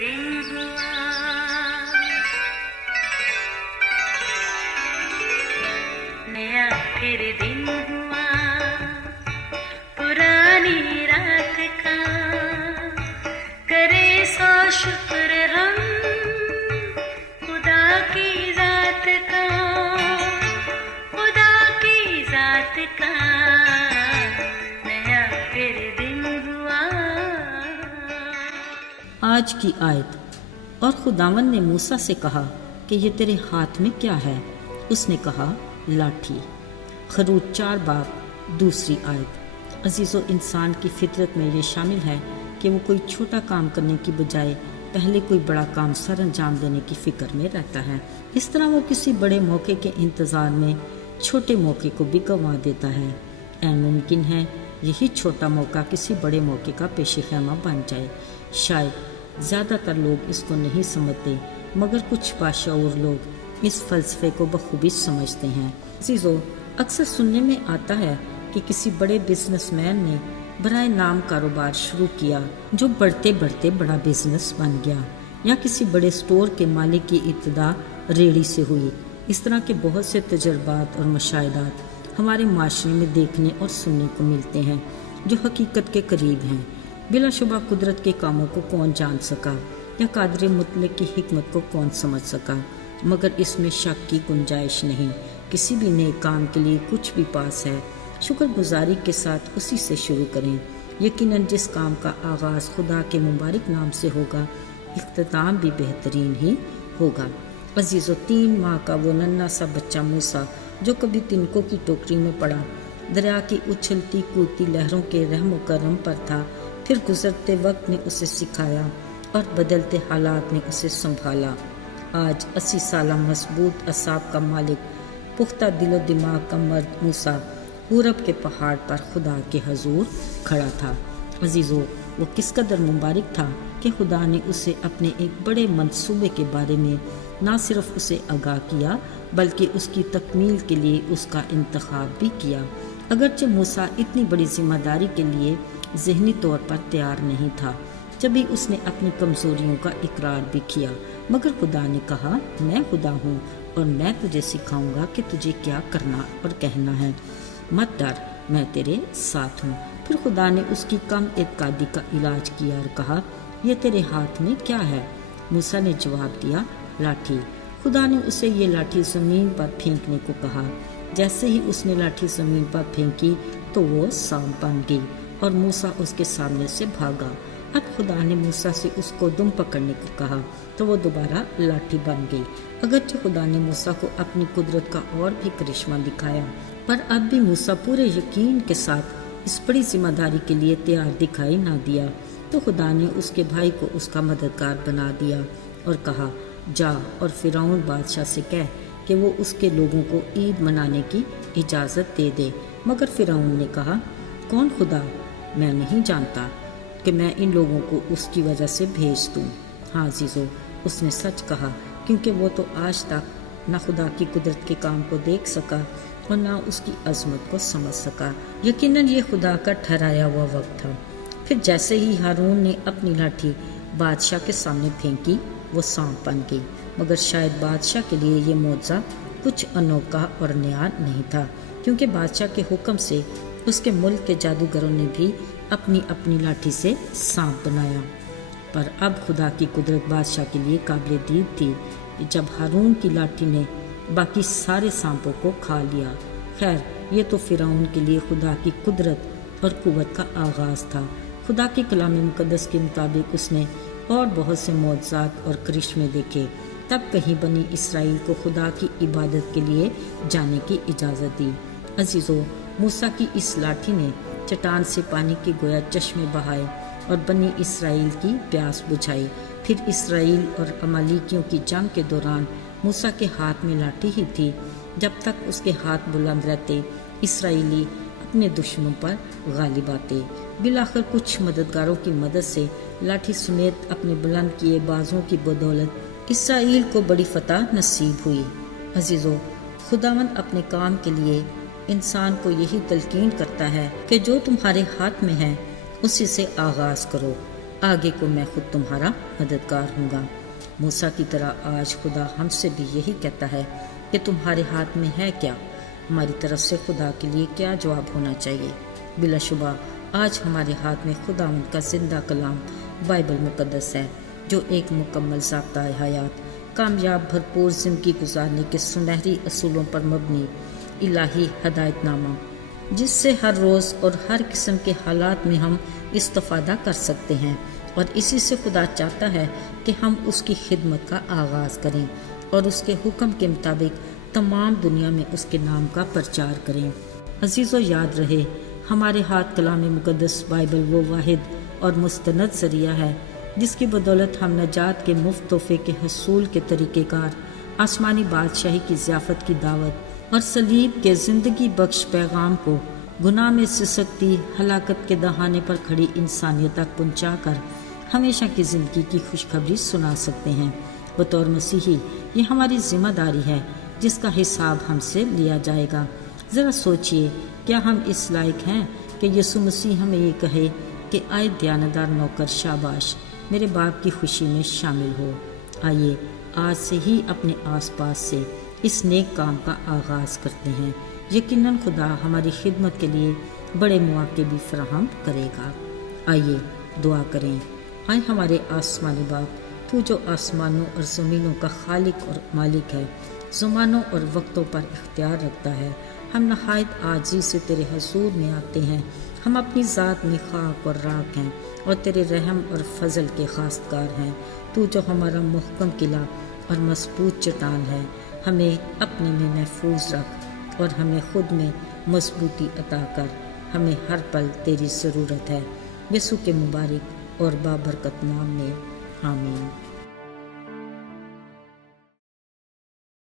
دن ہوا، نیا پھر دن ہوا، پرانی رات کا کرے سو شکر ہم خدا کی ذات کا، خدا کی ذات کا نیا پھر دن ہوا۔ آج کی آیت۔ اور خداوند نے موسیٰ سے کہا کہ یہ تیرے ہاتھ میں کیا ہے؟ اس نے کہا لاٹھی۔ خروج 4 باب 2 آیت۔ عزیزو، انسان کی فطرت میں یہ شامل ہے کہ وہ کوئی چھوٹا کام کرنے کی بجائے پہلے کوئی بڑا کام سر انجام دینے کی فکر میں رہتا ہے۔ اس طرح وہ کسی بڑے موقع کے انتظار میں چھوٹے موقع کو بھی گنوا دیتا ہے۔ این ممکن ہے یہی چھوٹا موقع کسی بڑے موقع کا پیش خیمہ بن جائے۔ شاید زیادہ تر لوگ اس کو نہیں سمجھتے، مگر کچھ باشعور لوگ اس فلسفے کو بخوبی سمجھتے ہیں۔ عزیزو، اکثر سننے میں آتا ہے کہ کسی بڑے بزنس مین نے برائے نام کاروبار شروع کیا جو بڑھتے بڑھتے بڑا بزنس بن گیا، یا کسی بڑے سٹور کے مالک کی ابتدا ریڑھی سے ہوئی۔ اس طرح کے بہت سے تجربات اور مشاہدات ہمارے معاشرے میں دیکھنے اور سننے کو ملتے ہیں جو حقیقت کے قریب ہیں۔ بلا شبہ قدرت کے کاموں کو کون جان سکا یا قادر مطلق کی حکمت کو کون سمجھ سکا، مگر اس میں شک کی گنجائش نہیں۔ کسی بھی نیک کام کے لیے کچھ بھی پاس ہے، شکر گزاری کے ساتھ اسی سے شروع کریں۔ یقیناً جس کام کا آغاز خدا کے مبارک نام سے ہوگا، اختتام بھی بہترین ہی ہوگا۔ عزیزو، 3 ماہ کا وہ ننھا سا بچہ موسیٰ جو کبھی تنکوں کی ٹوکری میں پڑا، دریا کی اچھلتی کودتی لہروں کے رحم و کرم پر تھا، پھر گزرتے وقت نے اسے سکھایا اور بدلتے حالات نے اسے سنبھالا۔ آج 80 سالہ مضبوط اعصاب کا مالک، پختہ دل و دماغ کا مرد موسیٰ پورب کے پہاڑ پر خدا کے حضور کھڑا تھا۔ عزیزو، وہ کس قدر مبارک تھا کہ خدا نے اسے اپنے ایک بڑے منصوبے کے بارے میں نہ صرف اسے آگاہ کیا بلکہ اس کی تکمیل کے لیے اس کا انتخاب بھی کیا۔ اگرچہ موسیٰ اتنی بڑی ذمہ داری کے لیے ذہنی طور پر تیار نہیں تھا، جبھی اس نے اپنی کمزوریوں کا اقرار بھی کیا، مگر خدا نے کہا، میں خدا ہوں اور میں تجھے سکھاؤں گا کہ تجھے کیا کرنا اور کہنا ہے۔ مت ڈر، میں تیرے ساتھ ہوں۔ پھر خدا نے اس کی کم اعتقادی کا علاج کیا اور کہا، یہ تیرے ہاتھ میں کیا ہے؟ موسیٰ نے جواب دیا، لاٹھی۔ خدا نے اسے یہ لاٹھی زمین پر پھینکنے کو کہا۔ جیسے ہی اس نے لاٹھی زمین پر پھینکی تو وہ سانپ بن گئی اور موسیٰ اس کے سامنے سے بھاگا۔ اب خدا نے موسیٰ سے اس کو دم پکڑنے کو کہا تو وہ دوبارہ لاٹھی بن گئی۔ اگرچہ خدا نے موسیٰ کو اپنی قدرت کا اور بھی کرشمہ دکھایا، پر اب بھی موسیٰ پورے یقین کے ساتھ اس بڑی ذمہ داری کے لیے تیار دکھائی نہ دیا، تو خدا نے اس کے بھائی کو اس کا مددگار بنا دیا اور کہا، جا اور فرعون بادشاہ سے کہہ کہ وہ اس کے لوگوں کو عید منانے کی اجازت دے دے۔ مگر فرعون نے کہا، کون خدا؟ میں نہیں جانتا کہ میں ان لوگوں کو اس کی وجہ سے بھیج دوں۔ ہاں عزیزو، اس نے سچ کہا، کیونکہ وہ تو آج تک نہ خدا کی قدرت کے کام کو دیکھ سکا اور نہ اس کی عظمت کو سمجھ سکا۔ یقیناً یہ خدا کا ٹھہرایا ہوا وقت تھا۔ پھر جیسے ہی ہارون نے اپنی لاٹھی بادشاہ کے سامنے پھینکی، وہ سانپ بن گئی، مگر شاید بادشاہ کے لیے یہ معجزہ کچھ انوکھا اور نیا نہیں تھا، کیونکہ بادشاہ کے حکم سے اس کے ملک کے جادوگروں نے بھی اپنی اپنی لاٹھی سے سانپ بنایا۔ پر اب خدا کی قدرت بادشاہ کے لیے قابل دید تھی کہ جب ہارون کی لاٹھی نے باقی سارے سانپوں کو کھا لیا۔ خیر، یہ تو فرعون کے لیے خدا کی قدرت اور قوت کا آغاز تھا۔ خدا کے کلام مقدس کے مطابق اس نے اور بہت سے معجزات اور کرشمے دیکھے، تب کہیں بنی اسرائیل کو خدا کی عبادت کے لیے جانے کی اجازت دی۔ عزیزو، موسیٰ کی اس لاٹھی نے چٹان سے پانی کے گویا چشمے بہائے اور بنی اسرائیل کی پیاس بجھائی۔ پھر اسرائیل اور عمالیکیوں کی جنگ کے دوران موسیٰ کے ہاتھ میں لاٹھی ہی تھی۔ جب تک اس کے ہاتھ بلند رہتے، اسرائیلی اپنے دشمنوں پر غالب آتے۔ بالآخر کچھ مددگاروں کی مدد سے لاٹھی سمیت اپنے بلند کیے بازوں کی بدولت اسرائیل کو بڑی فتح نصیب ہوئی۔ عزیزو، خداوند اپنے کام کے لیے انسان کو یہی تلقین کرتا ہے کہ جو تمہارے ہاتھ میں ہے اسی سے آغاز کرو۔ آگے کو میں خود تمہارا مددگار ہوں گا۔ موسیٰ کی طرح آج خدا ہم سے بھی یہی کہتا ہے کہ تمہارے ہاتھ میں ہے کیا؟ ہماری طرف سے خدا کے لیے کیا جواب ہونا چاہیے؟ بلا شبہ آج ہمارے ہاتھ میں خداوند کا زندہ کلام بائبل مقدس ہے، جو ایک مکمل ضابطۂ حیات، کامیاب بھرپور زندگی گزارنے کے سنہری اصولوں پر مبنی الہی ہدایت نامہ، جس سے ہر روز اور ہر قسم کے حالات میں ہم استفادہ کر سکتے ہیں، اور اسی سے خدا چاہتا ہے کہ ہم اس کی خدمت کا آغاز کریں اور اس کے حکم کے مطابق تمام دنیا میں اس کے نام کا پرچار کریں۔ عزیزو، یاد رہے ہمارے ہاتھ کلام مقدس بائبل وہ واحد اور مستند ذریعہ ہے جس کی بدولت ہم نجات کے مفت تحفے کے حصول کے طریقہ کار، آسمانی بادشاہی کی ضیافت کی دعوت اور صلیب کے زندگی بخش پیغام کو گناہ میں سسکتی ہلاکت کے دہانے پر کھڑی انسانیت تک پہنچا کر ہمیشہ کی زندگی کی خوشخبری سنا سکتے ہیں۔ بطور مسیحی یہ ہماری ذمہ داری ہے جس کا حساب ہم سے لیا جائے گا۔ ذرا سوچئے، کیا ہم اس لائق ہیں کہ یسوع مسیح ہمیں یہ کہے کہ آئے دیانتدار نوکر، شاباش، میرے باپ کی خوشی میں شامل ہو۔ آئیے آج سے ہی اپنے آس پاس سے اس نیک کام کا آغاز کرتے ہیں۔ یقیناً خدا ہماری خدمت کے لیے بڑے مواقع بھی فراہم کرے گا۔ آئیے دعا کریں۔ آئے ہمارے آسمانی باپ، تو جو آسمانوں اور زمینوں کا خالق اور مالک ہے، زمانوں اور وقتوں پر اختیار رکھتا ہے، ہم نہایت عاجزی سے تیرے حضور میں آتے ہیں۔ ہم اپنی ذات میں خاک اور راکھ ہیں اور تیرے رحم اور فضل کے خواستگار ہیں۔ تو جو ہمارا محکم قلعہ اور مضبوط چٹان ہے، ہمیں اپنے میں محفوظ رکھ اور ہمیں خود میں مضبوطی عطا کر۔ ہمیں ہر پل تیری ضرورت ہے۔ یسوع کے مبارک اور بابرکت نام میں آمین۔